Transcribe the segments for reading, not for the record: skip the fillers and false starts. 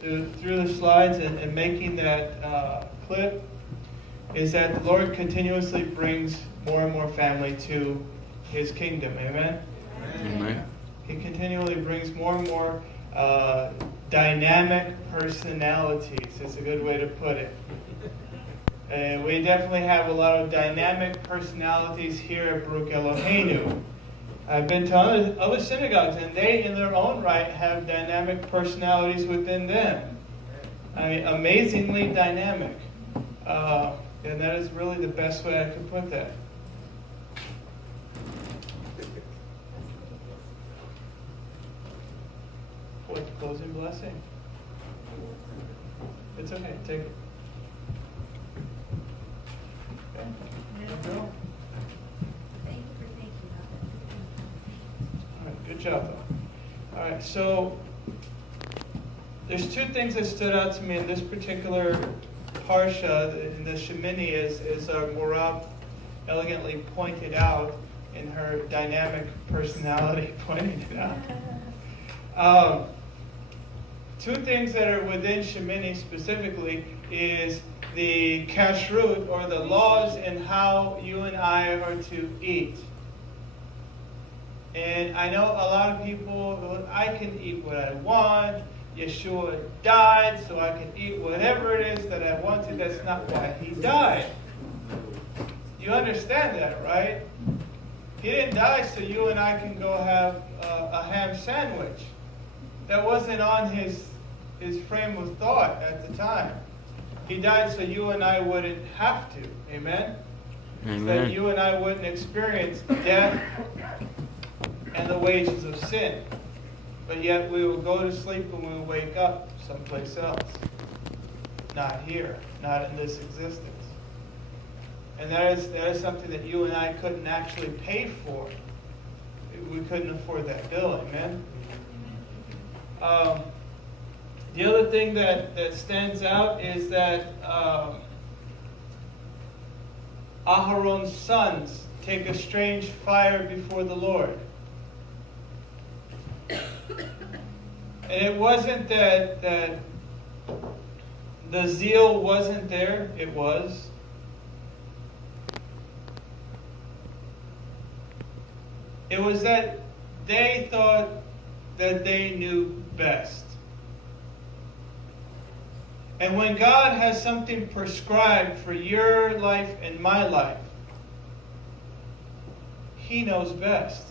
Through the slides and making that clip is that the Lord continuously brings more and more family to His kingdom. Amen? Amen. He continually brings more and more dynamic personalities. It's a good way to put it. And we definitely have a lot of dynamic personalities here at Baruch Eloheinu. I've been to other synagogues, and they, in their own right, have dynamic personalities within them. I mean, amazingly dynamic. And that is really the best way I could put that. What, the closing blessing? It's okay, take it. Okay. Go. Good job. All right, so there's two things that stood out to me in this particular parsha, in the Shemini, as Morab elegantly pointed out in her dynamic personality, pointing it out. Two things that are within Shemini specifically is the kashrut, or the laws, and how you and I are to eat. And I know a lot of people, I can eat what I want. Yeshua died, so I can eat whatever it is that I want to. That's not why He died. You understand that, right? He didn't die so you and I can go have a ham sandwich. That wasn't on His frame of thought at the time. He died so you and I wouldn't have to. Amen? Amen. So that you and I wouldn't experience death and the wages of sin. But yet we will go to sleep and we will wake up someplace else. Not here. Not in this existence. And that is something that you and I couldn't actually pay for. We couldn't afford that bill. Amen? The other thing that stands out is that Aharon's sons take a strange fire before the Lord. And it wasn't that the zeal wasn't there. It was. It was that they thought that they knew best. And when God has something prescribed for your life and my life, He knows best.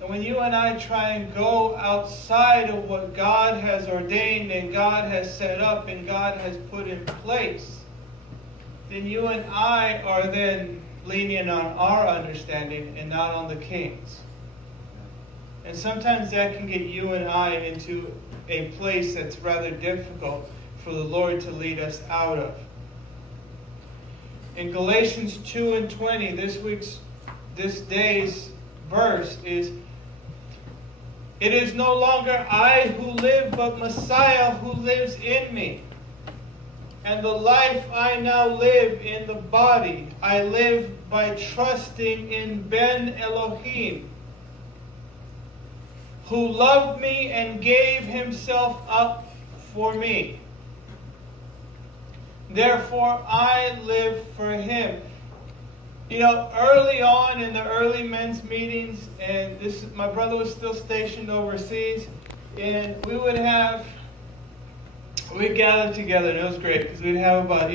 And when you and I try and go outside of what God has ordained and God has set up and God has put in place, then you and I are then leaning on our understanding and not on the King's. And sometimes that can get you and I into a place that's rather difficult for the Lord to lead us out of. In Galatians 2:20, this day's verse is, "It is no longer I who live, but Messiah who lives in me. And the life I now live in the body, I live by trusting in Ben Elohim, who loved me and gave Himself up for me. Therefore I live for Him." You know, early on in the early men's meetings, and my brother was still stationed overseas, and we'd gather together, and it was great, because we'd have about,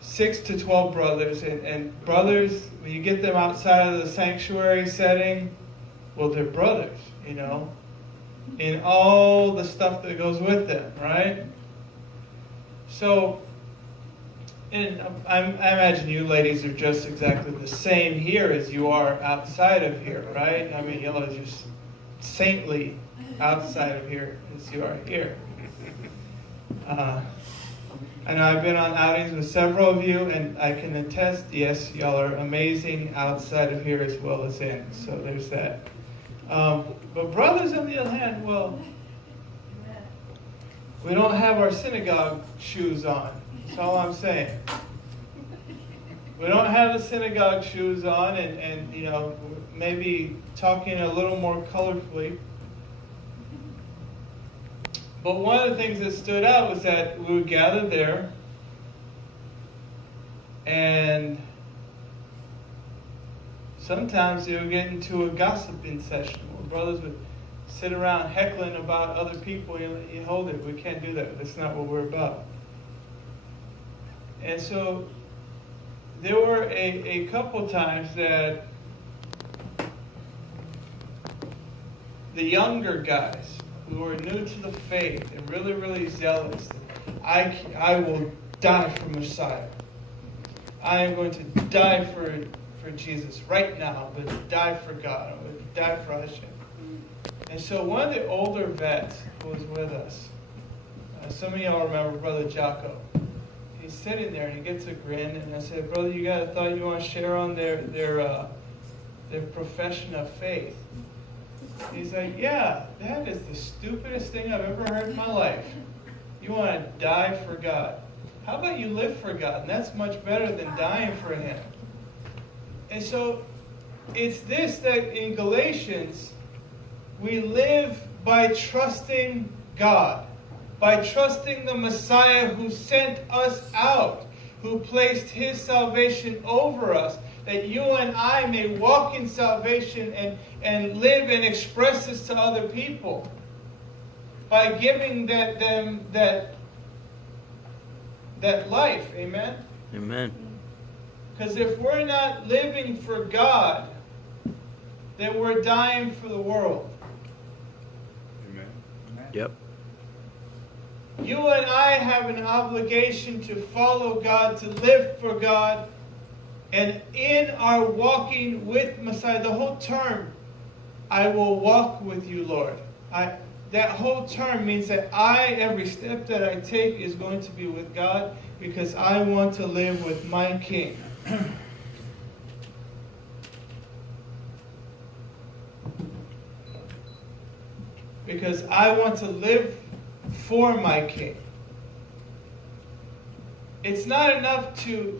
6 to 12 brothers, and brothers, when you get them outside of the sanctuary setting, well, they're brothers, in all the stuff that goes with them, right? So, and I imagine you ladies are just exactly the same here as you are outside of here, right? I mean, you're just saintly outside of here as you are here. I know I've been on outings with several of you, and I can attest, yes, y'all are amazing outside of here as well as in. So there's that. But brothers, on the other hand, well, we don't have our synagogue shoes on. That's all I'm saying. We don't have the synagogue shoes on, and maybe talking a little more colorfully. But one of the things that stood out was that we would gather there, and sometimes they would get into a gossiping session where brothers would sit around heckling about other people. You hold it, we can't do that. That's not what we're about. And so there were a couple times that the younger guys who were new to the faith and really, really zealous, I will die for Messiah. I am going to die for Jesus right now. I'm going to die for God. I'm going to die for Hashem. And so one of the older vets who was with us, some of y'all remember Brother Jocko. He's sitting there and he gets a grin, and I said, "Brother, you got a thought you want to share on their profession of faith?" He's like, "Yeah, that is the stupidest thing I've ever heard in my life. You want to die for God. How about you live for God? And that's much better than dying for Him." And so it's this that in Galatians, we live by trusting God, by trusting the Messiah who sent us out, who placed His salvation over us, that you and I may walk in salvation and live and express this to other people by giving them that life. Amen? Amen. Because if we're not living for God, then we're dying for the world. Amen. Yep. You and I have an obligation to follow God, to live for God. And in our walking with Messiah, the whole term, I will walk with you, Lord. That whole term means that every step that I take is going to be with God, because I want to live with my King. Because I want to live for my King. It's not enough to